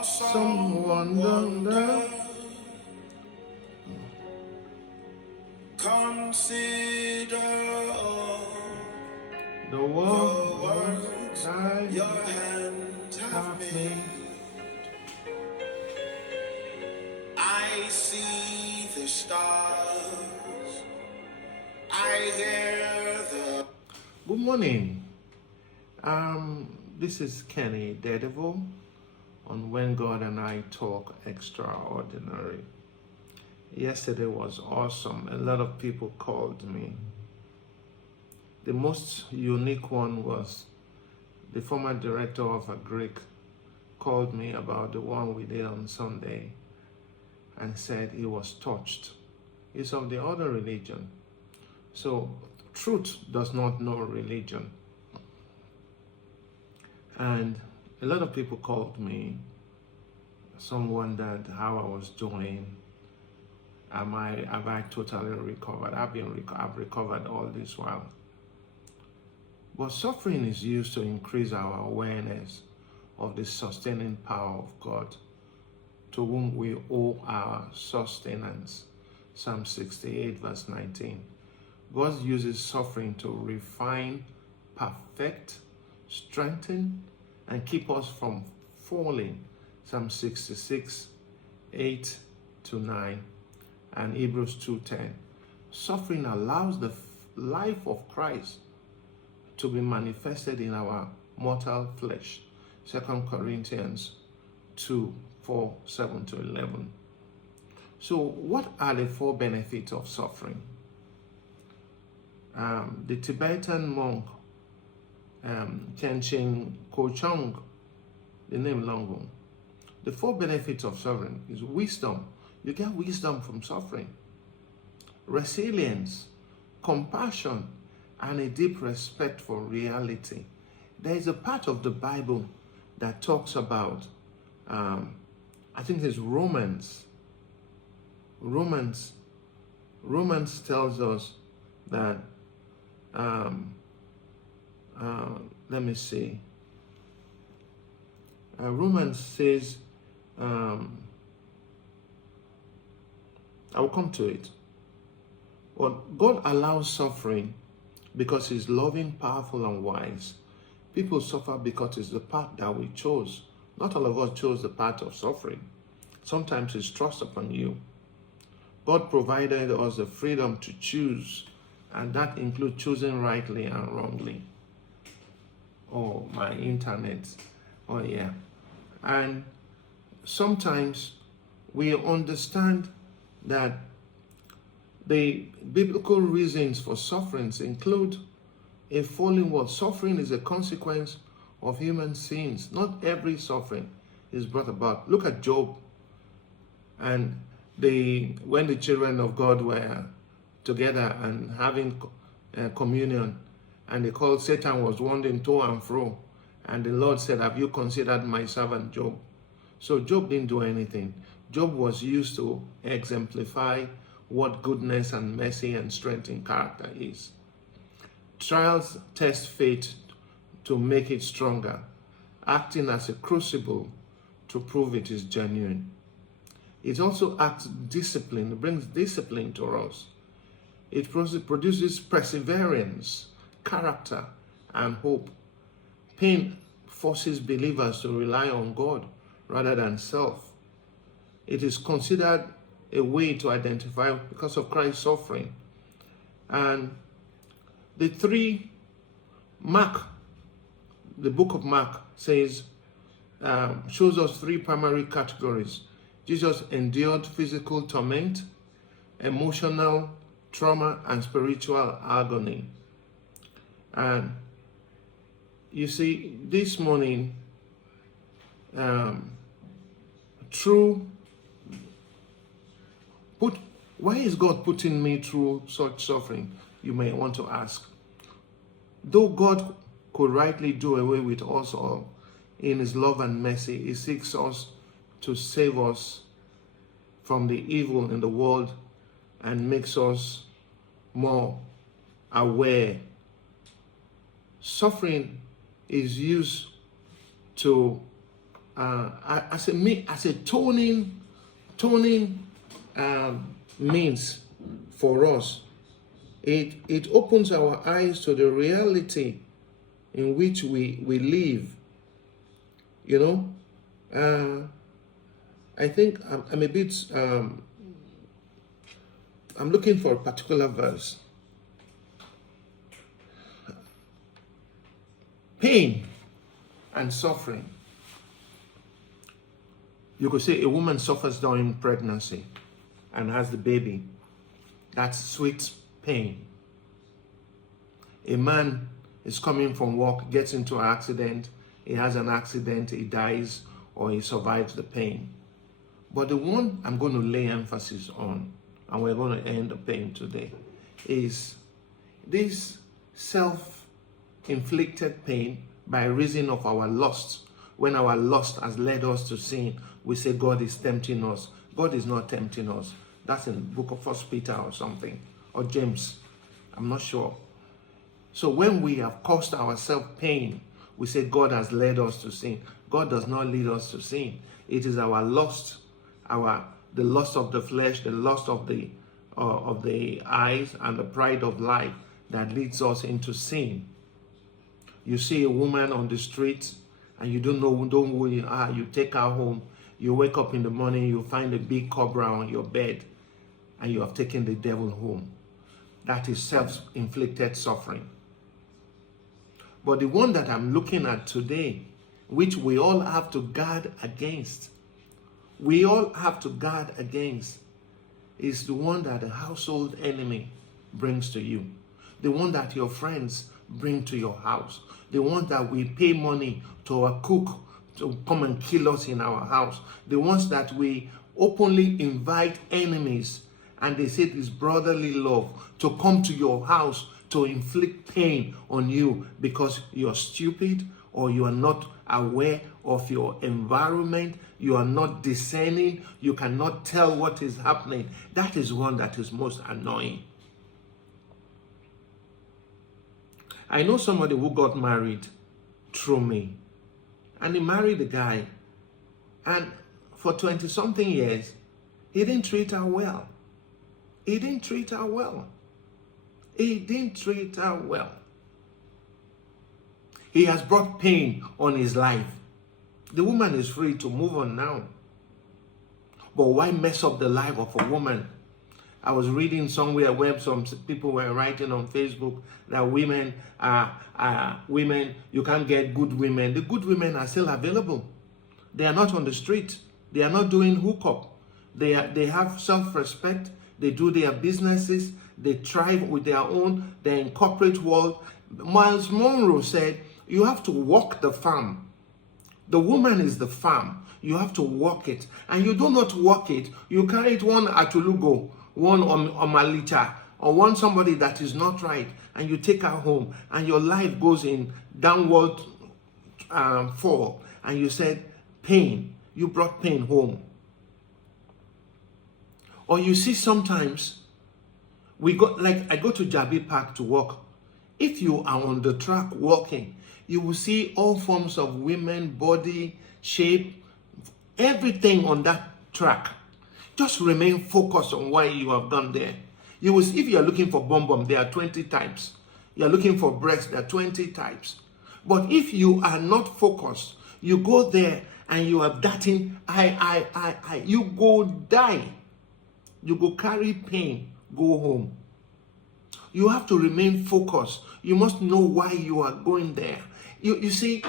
awesome wonder. Consider all the works your hands have made. I see the stars, I hear the... Good morning. This is Kenny Idedevbo on When God and I Talk Extraordinary. Yesterday was awesome. A lot of people called me. The most unique one was the former director of a Greek called me about the one we did on Sunday and said he was touched. He's of the other religion. So truth does not know religion. And a lot of people called me. Some wondered how I was doing. Have I totally recovered? I've recovered all this while. But suffering is used to increase our awareness of the sustaining power of God, to whom we owe our sustenance. Psalm 68 verse 19. God uses suffering to refine, perfect, strengthen, and keep us from falling. Psalm 66, 8 to 9, and Hebrews 2:10. Suffering allows the life of Christ to be manifested in our mortal flesh. 2 Corinthians 2, 4, 7 to 11. So what are the four benefits of suffering? The Tibetan monk Khenchen Kochong, the name long. The four benefits of suffering is wisdom. You get wisdom from suffering. Resilience, compassion, and a deep respect for reality. There is a part of the Bible that talks about, I think it's Romans. Romans tells us that, let me see. Romans says, I will come to it. Well, God allows suffering because He's loving, powerful, and wise. People suffer because it's the path that we chose. Not all of us chose the path of suffering. Sometimes it's thrust upon you. God provided us the freedom to choose, and that includes choosing rightly and wrongly. Oh, my internet. Oh, yeah. And sometimes we understand that the biblical reasons for sufferings include a fallen world. Suffering is a consequence of human sins. Not every suffering is brought about. Look at Job. And when the children of God were together and having communion, and they called, Satan was wandering to and fro. And the Lord said, have you considered my servant Job? So Job didn't do anything. Job was used to exemplify what goodness and mercy and strength in character is. Trials test faith to make it stronger, acting as a crucible to prove it is genuine. It also acts discipline, it brings discipline to us. It produces perseverance, character, and hope. Pain forces believers to rely on God rather than self. It is considered a way to identify because of Christ's suffering. And the book of Mark says, shows us three primary categories. Jesus endured physical torment, emotional trauma, and spiritual agony. And you see, this morning, why is God putting me through such suffering? You may want to ask. Though God could rightly do away with us all, in His love and mercy, He seeks us to save us from the evil in the world and makes us more aware. Suffering is used to as a toning means for us. It opens our eyes to the reality in which we live. You know, I think I'm a bit. I'm looking for a particular verse. Pain and suffering. You could say a woman suffers during pregnancy and has the baby. That's sweet pain. A man is coming from work, gets into an accident, he has an accident, he dies, or he survives the pain. But the one I'm going to lay emphasis on, and we're going to end the pain today, is this self-inflicted pain by reason of our lust. When our lust has led us to sin, we say God is tempting us. God is not tempting us. That's in the book of 1 Peter or something, or James. I'm not sure. So when we have caused ourselves pain, we say God has led us to sin. God does not lead us to sin. It is our lust, the lust of the flesh, the lust of the eyes, and the pride of life that leads us into sin. You see a woman on the street and you don't know who you are. You take her home. You wake up in the morning, you find a big cobra on your bed, and you have taken the devil home. That is self-inflicted suffering. But the one that I'm looking at today, which we all have to guard against, is the one that the household enemy brings to you. The one that your friends bring to your house. The one that we pay money to a cook to come and kill us in our house. The ones that we openly invite enemies, and they say this brotherly love, to come to your house to inflict pain on you because you're stupid, or you are not aware of your environment, you are not discerning, you cannot tell what is happening. That is one that is most annoying. I know somebody who got married through me, and he married a guy, and for 20-something years, he didn't treat her well. He didn't treat her well. He has brought pain on his life. The woman is free to move on now. But why mess up the life of a woman? I was reading somewhere where some people were writing on Facebook that women, you can't get good women. The good women are still available. They are not on the street. They are not doing hookup. They have self-respect. They do their businesses. They thrive with their own. They're in corporate world. Miles Monroe said, you have to walk the farm. The woman is the farm. You have to walk it. And you do not walk it. You carry it one at Ulugo, one on Malita, or one somebody that is not right, and you take her home, and your life goes in downward fall. And you said, pain. You brought pain home. Or you see sometimes, I go to Jabi Park to walk. If you are on the track walking, you will see all forms of women, body, shape, everything on that track. Just remain focused on why you have gone there. You will see, if you are looking for bum, there are 20 types. You are looking for breast, there are 20 types. But if you are not focused, you go there and you are darting, you go die. You go carry pain, go home. You have to remain focused. You must know why you are going there. You see,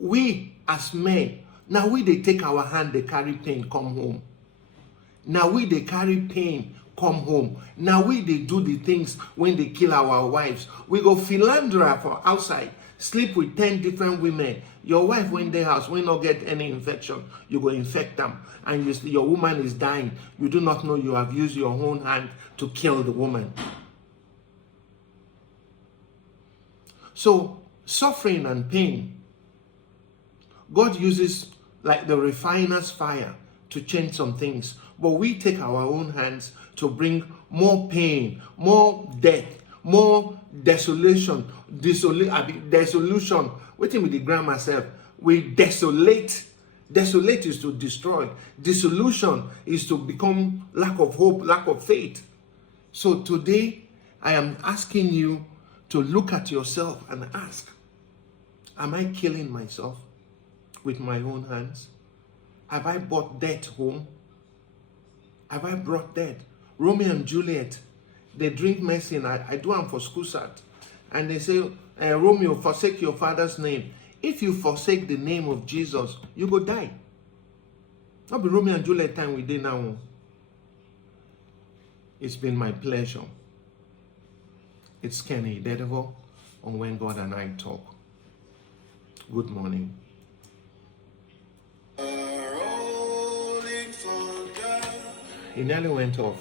we as men, now they take our hand, they carry pain, come home. Now they carry pain, come home. Now they do the things when they kill our wives. We go philandra for outside, sleep with 10 different women. Your wife when their house will not get any infection, you go infect them. And your woman is dying. You do not know you have used your own hand to kill the woman. So, suffering and pain, God uses like the refiner's fire to change some things. But we take our own hands to bring more pain, more death, more desolation. Dissolution. Waiting with the grammar myself. We desolate Desolate is to destroy. Dissolution is to become lack of hope, lack of faith. So today, I am asking you to look at yourself and ask, am I killing myself with my own hands? Have I brought death home? Have I brought death? Romeo and Juliet, they drink medicine. I do them for school start. And they say, Romeo, forsake your father's name. If you forsake the name of Jesus, you go die. Not be Romeo and Juliet time we did now. It's been my pleasure. It's Kenny Idedevbo on When God and I Talk. Good morning. He nearly went off.